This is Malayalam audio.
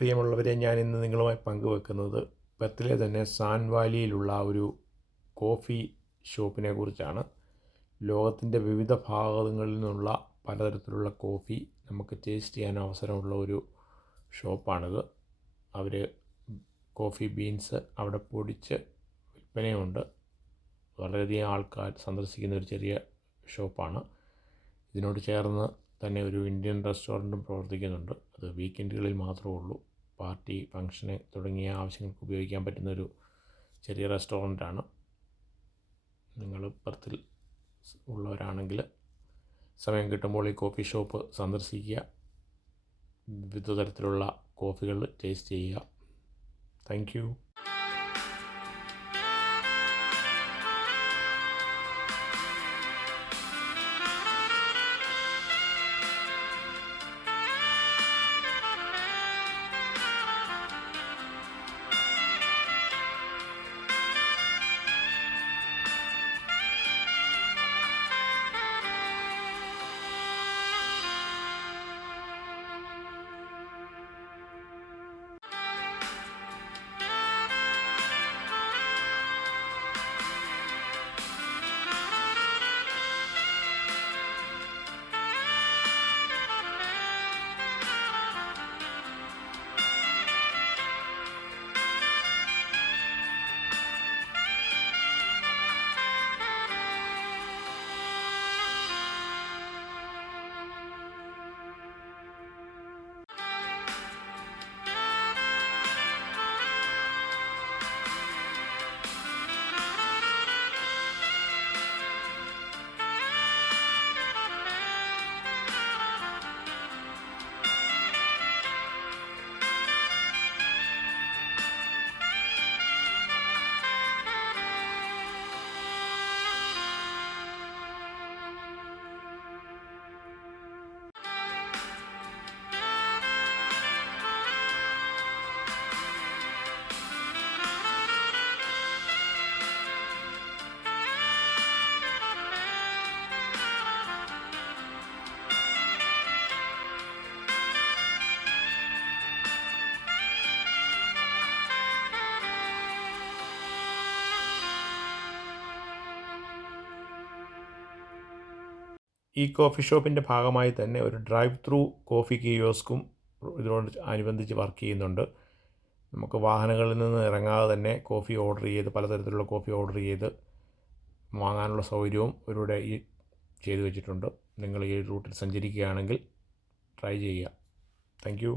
പ്രിയമുള്ളവരെ, ഞാൻ ഇന്ന് നിങ്ങളുമായി പങ്കുവെക്കുന്നത് പെർത്തിലെ തന്നെ സാൻ വാലിയിലുള്ള ഒരു കോഫി ഷോപ്പിനെ കുറിച്ചാണ്. ലോകത്തിൻ്റെ വിവിധ ഭാഗങ്ങളിൽ നിന്നുള്ള പലതരത്തിലുള്ള കോഫി നമുക്ക് ടേസ്റ്റ് ചെയ്യാൻ അവസരമുള്ള ഒരു ഷോപ്പാണിത്. അവർ കോഫി ബീൻസ് അവിടെ പൊടിച്ച് വിൽപ്പനയുണ്ട്. വളരെയധികം ആൾക്കാർ സന്ദർശിക്കുന്ന ഒരു ചെറിയ ഷോപ്പാണ്. ഇതിനോട് ചേർന്ന് തന്നെ ഒരു ഇന്ത്യൻ റെസ്റ്റോറൻറ്റും പ്രവർത്തിക്കുന്നുണ്ട്. അത് വീക്കെൻഡുകളിൽ മാത്രമേ ഉള്ളൂ. പാർട്ടി, ഫംഗ്ഷന് തുടങ്ങിയ ആവശ്യങ്ങൾക്ക് ഉപയോഗിക്കാൻ പറ്റുന്നൊരു ചെറിയ റെസ്റ്റോറൻറ്റാണ്. നിങ്ങൾ പെർത്തിൽ ഉള്ളവരാണെങ്കിൽ സമയം കിട്ടുമ്പോൾ ഈ കോഫി ഷോപ്പ് സന്ദർശിക്കുക. വിവിധ തരത്തിലുള്ള കോഫികൾ ടേസ്റ്റ് ചെയ്യുക. Thank you. ഈ കോഫി ഷോപ്പിൻ്റെ ഭാഗമായി തന്നെ ഒരു ഡ്രൈവ് ത്രൂ കോഫി കിയോസ്കും ഇതിനോട് അനുബന്ധിച്ച് വർക്ക് ചെയ്യുന്നുണ്ട്. നമുക്ക് വാഹനങ്ങളിൽ നിന്ന് ഇറങ്ങാതെ തന്നെ കോഫി ഓർഡർ ചെയ്ത്, പലതരത്തിലുള്ള കോഫി ഓർഡർ ചെയ്ത് വാങ്ങാനുള്ള സൗകര്യവും ഇവരുടെ ഈ ചെയ്തു വെച്ചിട്ടുണ്ട്. നിങ്ങൾ ഈ റൂട്ടിൽ സഞ്ചരിക്കുകയാണെങ്കിൽ ട്രൈ ചെയ്യുക. Thank you.